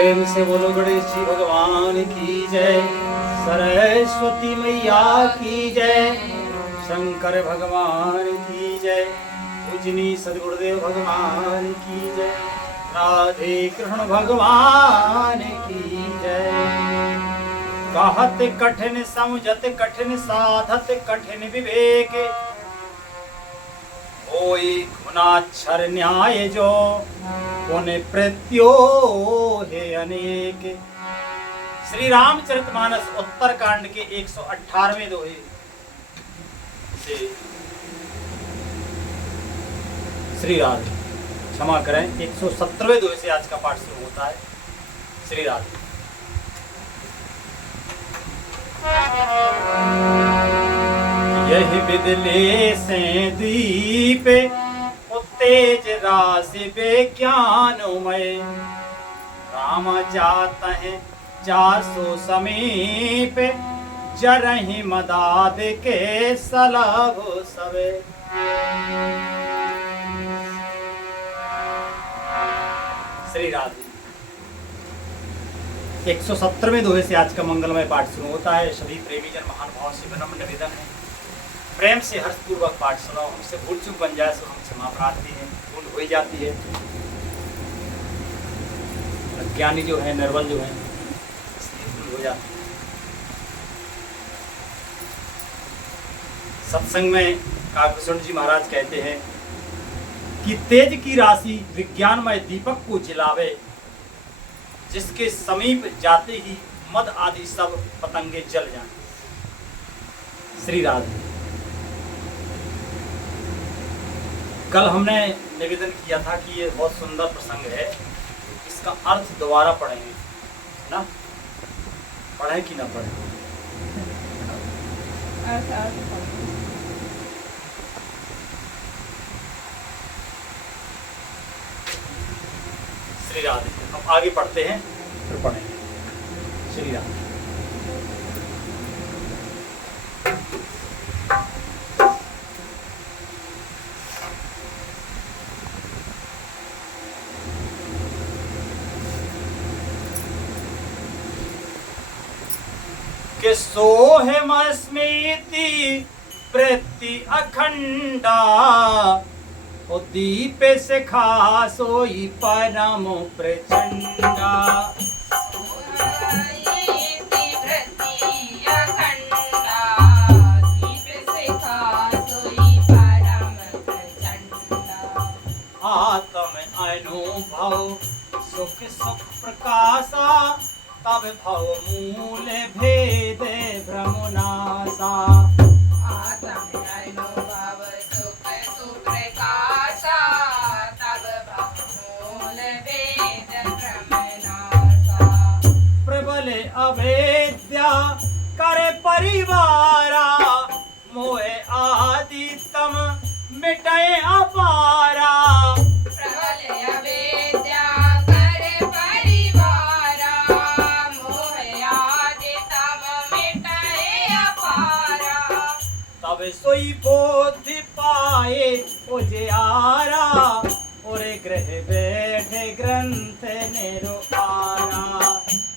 प्रेम से बोलो गणेश जी भगवान की जय, सरस्वती मैया की जय, शंकर भगवान की जय, पूजनी सदगुरुदेव भगवान की जय, राधे कृष्ण भगवान की जय। कहत कठिन समझत कठिन साधत कठिन विवेक, होई गुणाक्षर न्याय जो पुण्य प्रत्यो है अनेक। श्री रामचरितमानस उत्तर कांड के 118वें दोहे से श्री राधे, क्षमा करें, 117वें दोहे से आज का पाठ शुरू होता है। श्री राधे। यही बिदले से दीप उत्तेज राशि विज्ञानमय, राम जात है 400 समीप, जरहि मदाद के सलाभ सवे। श्री राधे। 117वें दोहे से आज का मंगलमय पाठ शुरू होता है। सभी प्रेमी जन महानुभाव से विनम्र निवेदन है, प्रेम से हर्षपूर्वक पाठ सुनाओ। हमसे भूल चूक बन जाए तो हम क्षमा प्रार्थी हैं, भूल हो जाती है। अज्ञानी जो है, निर्बल जो है, भूल हो जाती है। सत्संग में काकभूषण जी महाराज कहते हैं कि तेज की राशि विज्ञानमय दीपक को जिलावे, जिसके समीप जाते ही मद आदि सब पतंगे जल जाएं। श्री राधे। कल हमने निवेदन किया था कि ये बहुत सुंदर प्रसंग है, इसका अर्थ दोबारा पढ़ेंगे ना, पढ़ें कि ना पढ़ें? श्री राधे। अब आगे पढ़ते हैं, फिर पढ़ेंगे। श्री राधे। कि सोहमस्मीति प्रति अखंडा, दीप शिखा सोई परम प्रचंडा। आत्म अनुभव सुख सुख प्रकाशा, तब भव मूल भेद भ्रमनासा। आत्म अनुभव सुख सुप्रकाशा, तब भव मूल भेद भ्रमनासा। प्रबल अवेद्या कर परिवारा, मोहे आदि तम मिटय अपारा। प्रबल अवेद्या कर परिवारा, मोह आदि तम मिटय अपारा। तब सोई बोधि पाए उजियारा, और ग्रह बैठे ग्रंथ निरुआरा।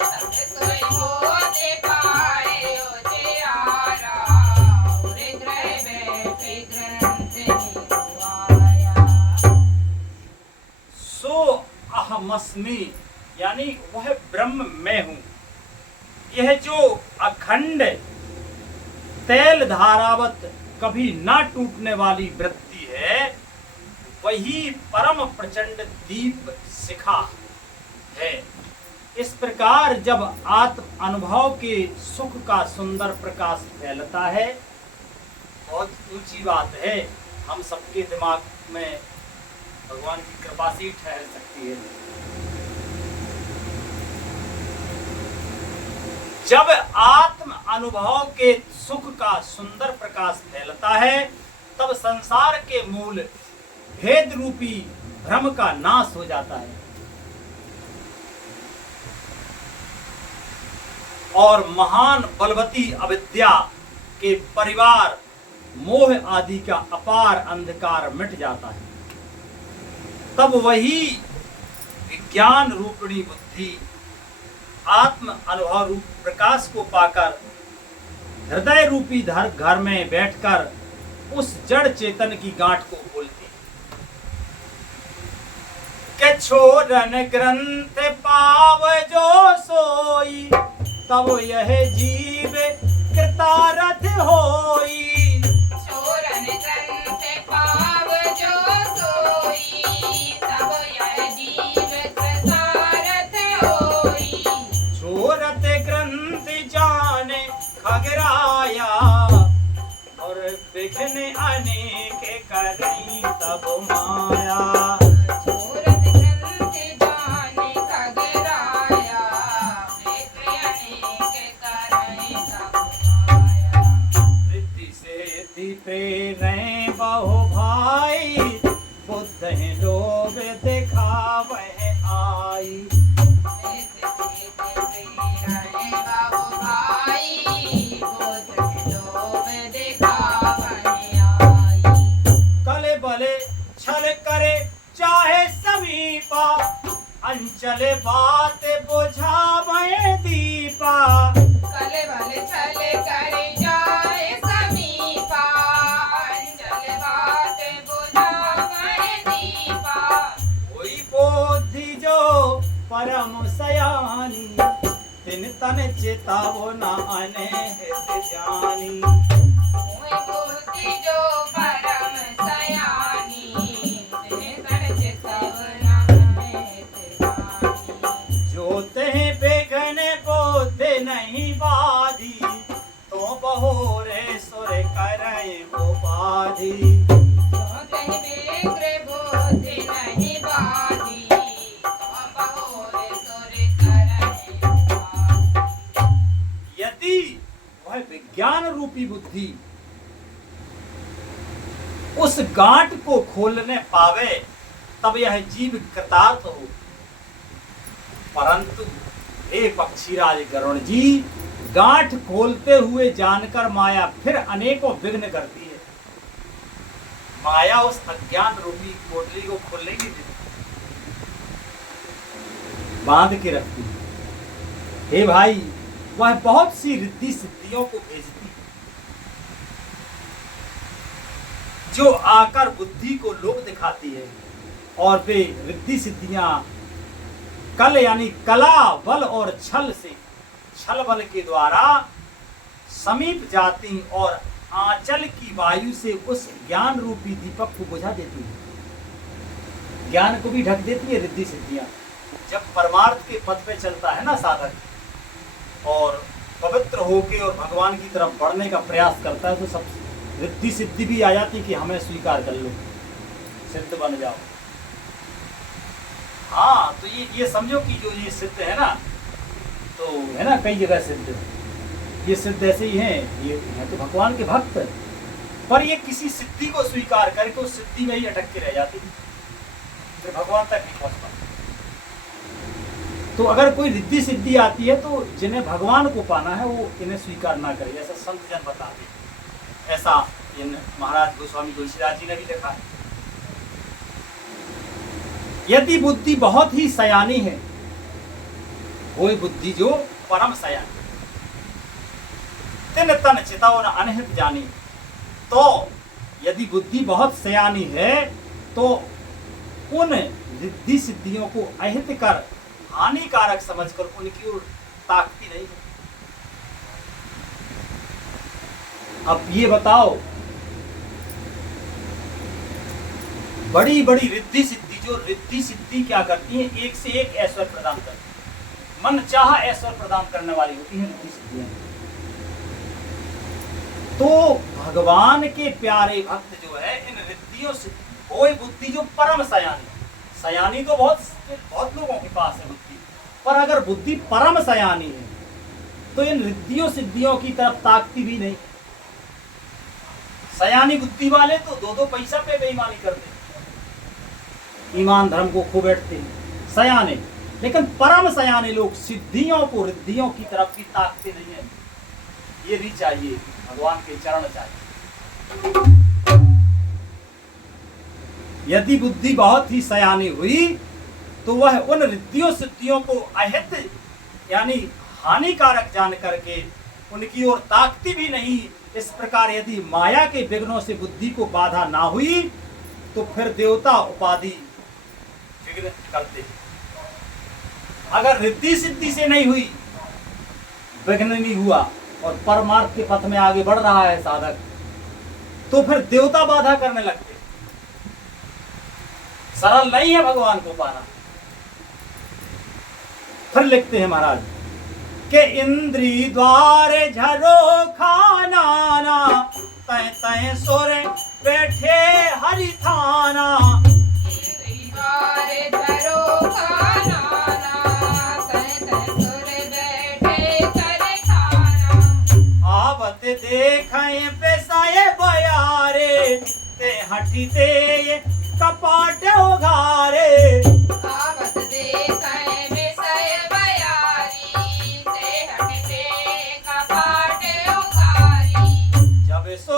तब सोई बोधि पाए उजियारा, और ग्रह बैठे ग्रंथ निरुआरा। सो अहमस्मि, यानी वह ब्रह्म मैं हूं। यह जो अखंड तेल धारावत कभी ना टूटने वाली वृत्ति है, वही परम प्रचंड दीप शिखा है। इस प्रकार जब आत्म अनुभव के सुख का सुंदर प्रकाश फैलता है, बहुत ऊंची बात है, हम सबके दिमाग में भगवान की कृपा से ठहर सकती है। जब आत्म अनुभव के सुख का सुंदर प्रकाश फैलता है, तब संसार के मूल भेद रूपी भ्रम का नाश हो जाता है और महान बलवती अविद्या के परिवार मोह आदि का अपार अंधकार मिट जाता है। तब वही विज्ञान रूपिणी बुद्धि आत्म अनुभव रूप प्रकाश को पाकर हृदय रूपी घर में बैठकर उस जड़ चेतन की गांठ को खोलती के छोरन ग्रंथ पाव जो सोई तब यह जीव कृतारथ होई। छोरन ग्रंथ पाव जो सोई तब यह जीव कृतारथ होई। छोरत ग्रंथ जाने खगराया और विघ्न अनेक करई तब माया। छोरत ग्रंथ जाने खगराया विघ्न अनेक करई तब माया। रिद्धि सिद्धि प्रेरणा बहु भाई बुद्ध लोभ दिखावे आई। कले बले छल करे चाहे समीपा अंचल बात बुझावे दीपा। कोई बोधि जो परम सयानी तिन तन चेतावो न अनहत जानी। जो तह बेगन बोध नहीं बाधी तो बहोरे सुर करे उपाधि। यदि वह विज्ञान रूपी बुद्धि उस गांठ को खोलने पावे तब यह जीव कृतार्थ हो। परंतु हे पक्षीराज गरुण जी, गांठ खोलते हुए जानकर माया फिर अनेकों विघ्न करती है। माया उस अज्ञान रूपी कोटली को खोलने नहीं देती, बांध के रखती है। हे भाई, वह बहुत सी रिद्धि सिद्धियों को भेजती है जो आकर बुद्धि को लोभ दिखाती है और वे रिद्धि सिद्धियां कल यानी कला बल और छल से छल बल के द्वारा समीप जाती और आंचल की वायु से उस ज्ञान रूपी दीपक को बुझा देती है। ज्ञान को भी ढक देती है रिद्धि सिद्धियां। जब परमार्थ के पथ पे चलता है ना साधक और पवित्र होके और भगवान की तरफ बढ़ने का प्रयास करता है तो सब रिद्धि सिद्धि भी आ जाती कि हमें स्वीकार कर लो, सिद्ध बन जाओ। हाँ, तो ये समझो कि जो ये सिद्ध है ना, तो है ना कई जगह सिद्ध, ये सिद्ध ऐसे ही हैं, ये हैं तो भगवान के भक्त, पर ये किसी सिद्धि को स्वीकार करके उस सिद्धि में ही अटक के रह जाती है, फिर भगवान तक नहीं पहुंच पाती। तो अगर कोई रिद्धि सिद्धि आती है तो जिन्हें भगवान को पाना है वो इन्हें स्वीकार ना करे, ऐसा संत जन बताते हैं। ऐसा इन महाराज गोस्वामी तुलसीदास जी ने भी लिखा है। यदि बुद्धि बहुत ही सयानी है, कोई बुद्धि जो परम सयानी, तिन तन चितावन अनहित जानी, तो यदि बुद्धि बहुत सयानी है तो उन रिद्धि सिद्धियों को अहित कर हानिकारक समझकर उनकी ओर ताकती नहीं है। अब ये बताओ, बड़ी बड़ी रिद्धि सिद्धि, जो रिद्धि सिद्धि क्या करती है, एक से एक ऐश्वर्य प्रदान करती है, मन चाह ऐश्वर्य प्रदान करने वाली होती है रिद्धि सिद्धियां। तो भगवान के प्यारे भक्त जो है इन रिद्धियों से, कोई बुद्धि जो परम सयानी, सयानी तो बहुत लोगों के पास है बुद्धि, पर अगर बुद्धि परम सयानी है तो इन रिद्धियों सिद्धियों की तरफ ताकती भी नहीं। सयानी बुद्धि वाले तो दो दो पैसा पे बेईमानी करते, ईमान धर्म को खो बैठते हैं सयाने, लेकिन परम सयाने लोग सिद्धियों को रिद्धियों की तरफ भी ताकते नहीं है। ये भी चाहिए, भगवान के चरण चाहिए। यदि बुद्धि बहुत ही सयानी हुई तो वह उन रिद्धियों सिद्धियों को अहित यानी हानिकारक जान करके उनकी ओर ताकती भी नहीं। इस प्रकार यदि माया के विघ्नों से बुद्धि को बाधा ना हुई तो फिर देवता उपाधि विघ्न करते। अगर रिद्धि सिद्धि से नहीं हुई, विघ्न नहीं हुआ और परमार्थ के पथ में आगे बढ़ रहा है साधक, तो फिर देवता बाधा करने लगते। सरल नहीं है भगवान को पाना। फिर लिखते हैं महाराज के इंद्री द्वारे झरो खाना, तय तय सुर बैठे हरि थाना। इंद्री द्वारे झरो खाना, तय तय सुर बैठे करे खाना। आवत देखें पेशाए बयारे, ते हठी ते ये कपाट उघारे। आवत देखें विषय बयारी, ते हटते कपाट उघारी। जब सो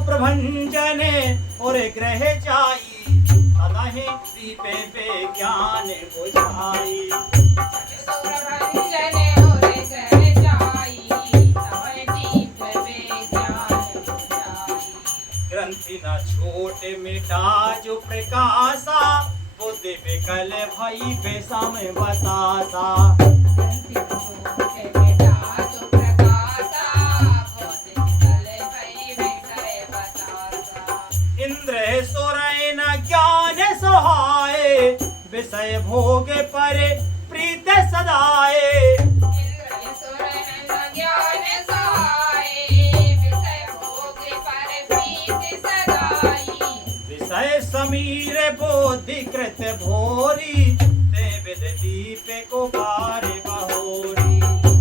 प्रभंजने और ग्रह जाई, तदहि दीपे पे ज्ञान बुझाई। सुरभंजन होरे ग्रह जाई, तब दीप पे ज्ञान बुझाई। ग्रंथि न छोटे मिटा जो प्रकाशा, बुद्धि विकल भई बेसा में बतासा। ग्रंथि छोटे बेटा जो प्रकाशा, बोधि विकल भई विषय बतासा। इंद्र सोरय न ज्ञान सहाय, विषय भोगे पर प्रीत सदाए। इंद्र सुरन ज्ञान सहाय, विषय भोग पर प्रीति सदाई। विषय समीर बोधि कृत भोरी, ते विद दीप को बारे बहोरी।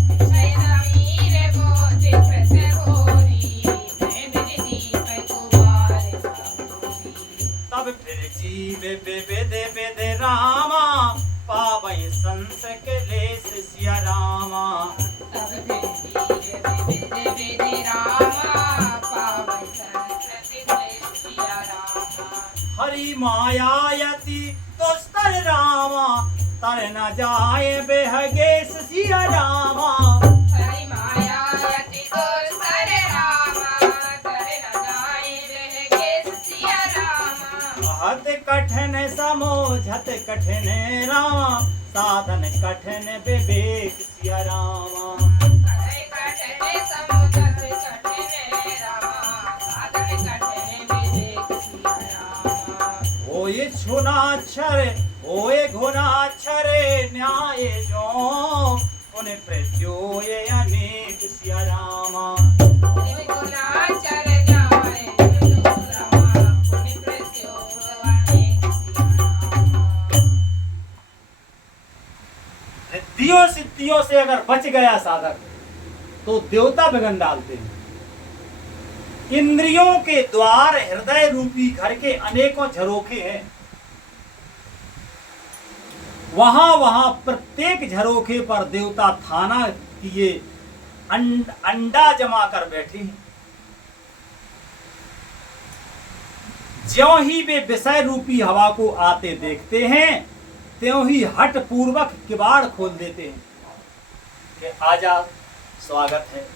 विषय समीर बोधि कृत भोरी, मैं विधि दीप कुमार बहोरी। तब फिर जीव विविध विध रामा, पावै संस के लेस सिया रामा। तब फिर विविध विधि रामा, पावै संस्कृति क्लेश किया रामा। हरि मायायति दुस्तर रामा, तर न जाए बेहगेस सिया रामा। हरि माया अति दुस्तर रामा, तर न जाए रह सिया रामा। हत कठिन समोझत कठिन रामा, साधन कठिन विवेक सिया रामा। हरि कठिन समुझत कठिन रामा, साधन कठिन विवेक सिया रामा। होए छुनाक्षर होए घुनाक्षर, न्याय जो उन प्रत्योय अनेक सिया रामा। गुणाचर न्याय जो रामा, पुनि प्रत्योष अनेक सिया रामा। रिद्धियों सिद्धियों से अगर बच गया साधक तो देवता विघ्न डालते हैं। इंद्रियों के द्वार हृदय रूपी घर के अनेकों झरोखे हैं। वहां वहां प्रत्येक झरोखे पर देवता थाना किए अंडा जमा कर बैठे हैं। ज्यों ही वे विषय रूपी हवा को आते देखते हैं, त्यों ही हट पूर्वक किवाड़ खोल देते हैं कि आजा, स्वागत है।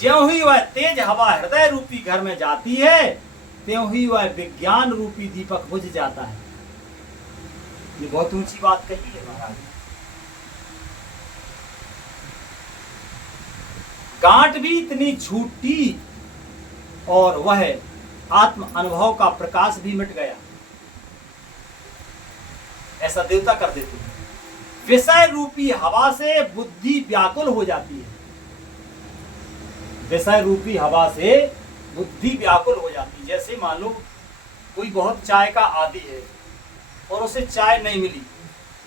ज्यों ही वह तेज हवा हृदय रूपी घर में जाती है, त्यों ही वह विज्ञान रूपी दीपक बुझ जाता है। ये बहुत ऊंची बात कही है महाराज। गांठ भी इतनी छूटी और वह आत्म अनुभव का प्रकाश भी मिट गया। ऐसा देवता कर देते हैं। विषय रूपी हवा से बुद्धि व्याकुल हो जाती है। विषय रूपी हवा से बुद्धि व्याकुल हो जाती है। जैसे मान लो कोई बहुत चाय का आदी है और उसे चाय नहीं मिली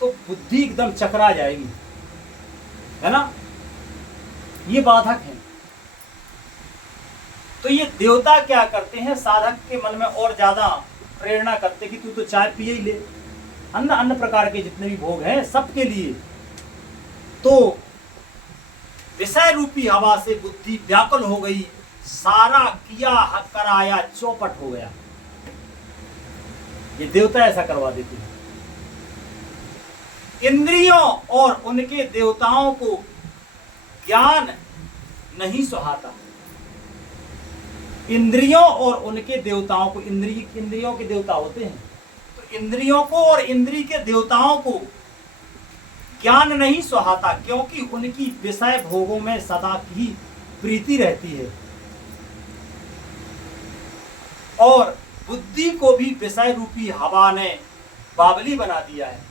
तो बुद्धि एकदम चकरा जाएगी, है ना। ये बाधक है। तो ये देवता क्या करते हैं, साधक के मन में और ज्यादा प्रेरणा करते कि तू तो चाय पिए ही ले। अन्य अन्य प्रकार के जितने भी भोग हैं सबके लिए। तो विषय रूपी हवा से बुद्धि व्याकुल हो गई, सारा किया कराया चौपट हो गया। ये देवता ऐसा करवा देते हैं। इंद्रियों और उनके देवताओं को ज्ञान नहीं सुहाता। इंद्रियों और उनके देवताओं को, इंद्रियों के देवता होते हैं, तो इंद्रियों को और इंद्रिय के देवताओं को ज्ञान नहीं सुहाता, क्योंकि उनकी विषय भोगों में सदा की प्रीति रहती है और बुद्धि को भी विषय रूपी हवा ने बावली बना दिया है।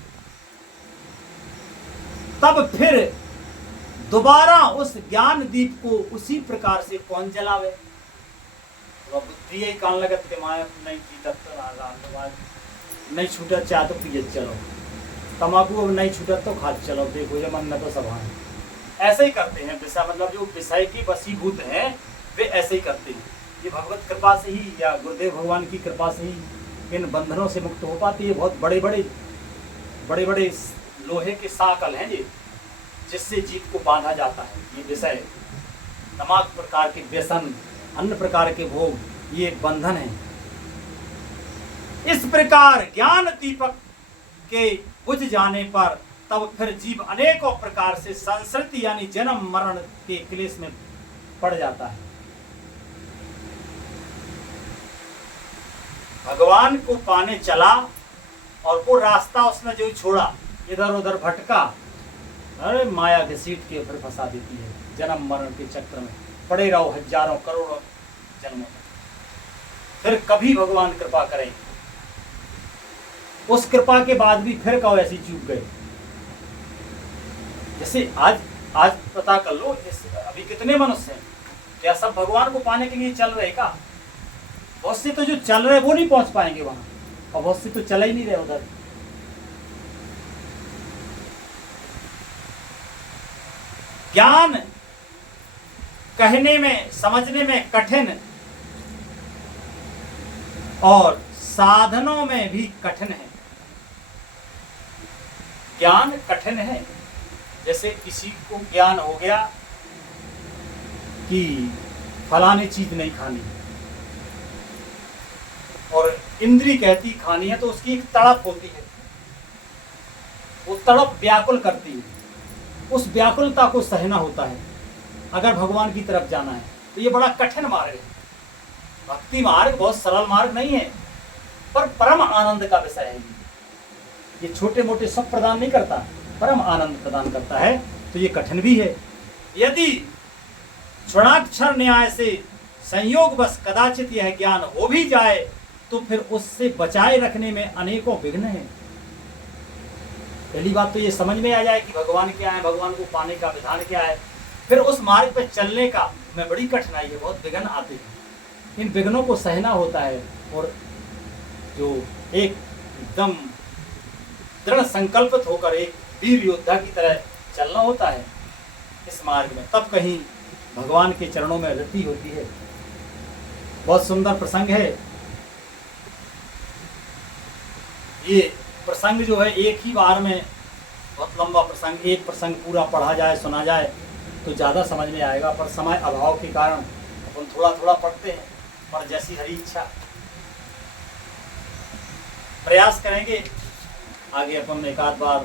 तब फिर दोबारा उस ज्ञान दीप को उसी प्रकार से कौन जलावे? तो बुद्धि यही कान लगत के माया नहीं नहीं छूटा, चाह तो पिए चलो, तम्बाकू अब नहीं छूटा तो खाद चलो, देखो ये मन न तो सब है। ऐसे ही करते हैं विषय, मतलब जो विषय के वशीभूत हैं वे ऐसे ही करते हैं। ये भगवत कृपा से ही या गुरुदेव भगवान की कृपा से ही इन बंधनों से मुक्त हो पाती है। बहुत बड़े बड़े लोहे के साकल हैं ये, जिससे जीव को बांधा जाता है। ये विषय, तमाम प्रकार के व्यसन, अन्य प्रकार के भोग, ये एक बंधन है। इस प्रकार ज्ञान दीपक के बुझ जाने पर तब फिर जीव अनेकों प्रकार से संसृति यानी जन्म मरण के क्लेश में पड़ जाता है। भगवान को पाने चला और वो रास्ता उसने जो छोड़ा, इधर उधर भटका, अरे माया घसीट के फिर फंसा देती है। जन्म मरण के चक्र में पड़े रहो हजारों करोड़ों जन्मों तक, फिर कभी भगवान कृपा करें, उस कृपा के बाद भी फिर कहो ऐसी चूक गए। जैसे आज पता कर लो, अभी कितने मनुष्य हैं, क्या सब भगवान को पाने के लिए चल रहे का? बहुत से तो जो चल रहे वो नहीं पहुंच पाएंगे वहां, और बहुत से तो चला ही नहीं रहे उधर। ज्ञान कहने में, समझने में कठिन और साधनों में भी कठिन है। ज्ञान कठिन है। जैसे किसी को ज्ञान हो गया कि फलानी चीज नहीं खानी, और इंद्री कहती खानी है, तो उसकी एक तड़प होती है, वो तड़प व्याकुल करती है। उस व्याकुलता को सहना होता है अगर भगवान की तरफ जाना है। तो ये बड़ा कठिन मार्ग है। भक्ति मार्ग बहुत सरल मार्ग नहीं है, पर परम आनंद का विषय है। ये छोटे मोटे सब प्रदान नहीं करता, परम आनंद प्रदान करता है। तो ये कठिन भी है। यदि क्षणाक्षर न्याय से संयोग बस कदाचित यह ज्ञान हो भी जाए, तो फिर उससे बचाए रखने में अनेकों विघ्न हैं। पहली बात तो ये समझ में आ जाए कि भगवान क्या है, भगवान को पाने का विधान क्या है। फिर उस मार्ग पर चलने का में बड़ी कठिनाई है, बहुत विघ्न आते हैं। इन विघ्नों को सहना होता है और जो एकदम दृढ़ संकल्पित होकर एक वीर योद्धा की तरह चलना होता है इस मार्ग में, तब कहीं भगवान के चरणों में रति होती है। बहुत सुंदर प्रसंग है ये। प्रसंग जो है एक ही बार में, बहुत लंबा प्रसंग, एक प्रसंग पूरा पढ़ा जाए, सुना जाए तो ज़्यादा समझ में आएगा, पर समय अभाव के कारण अपन थोड़ा थोड़ा पढ़ते हैं, पर जैसी हरी इच्छा। प्रयास करेंगे आगे अपन एक आध बार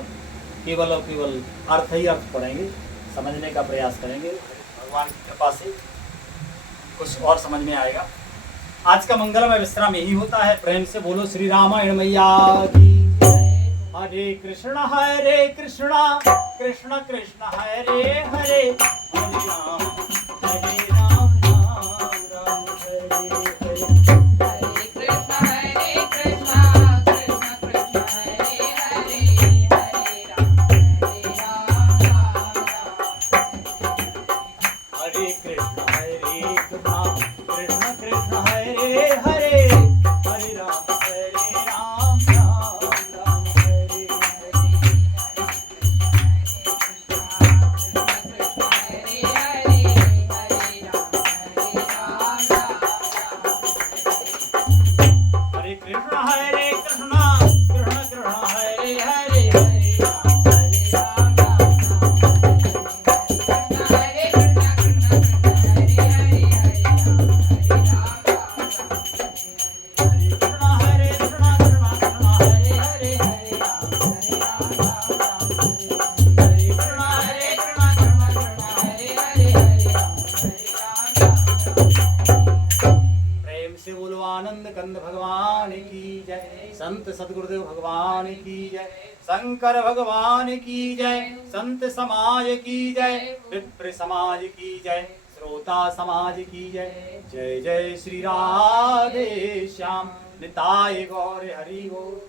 केवल और केवल अर्थ ही अर्थ पढ़ेंगे, समझने का प्रयास करेंगे। भगवान की कृपा से कुछ और समझ में आएगा। आज का मंगलमय विश्राम यही होता है। प्रेम से बोलो श्री रामायण मैया की। हरे कृष्ण कृष्ण कृष्ण हरे हरे, हरे राम राम राम हरे हरे। हरे कृष्ण कृष्ण कृष्ण हरे हरे, हरे राम राम राम। हरे कृष्ण कृष्ण कृष्ण हरे हरे, हरे राम राम राम हरे हरे। कृष्ण कृष्ण हरे हरे, हरे राम प्रेम से बोलो आनंद कंद भगवान की जय, संत सदगुरुदेव भगवान की जय, शंकर भगवान की जय, संत समाज की जय, विप्र समाज की जय, श्रोता समाज की जय। जय जय श्री राधे श्याम, निताय गौर हरि बोल।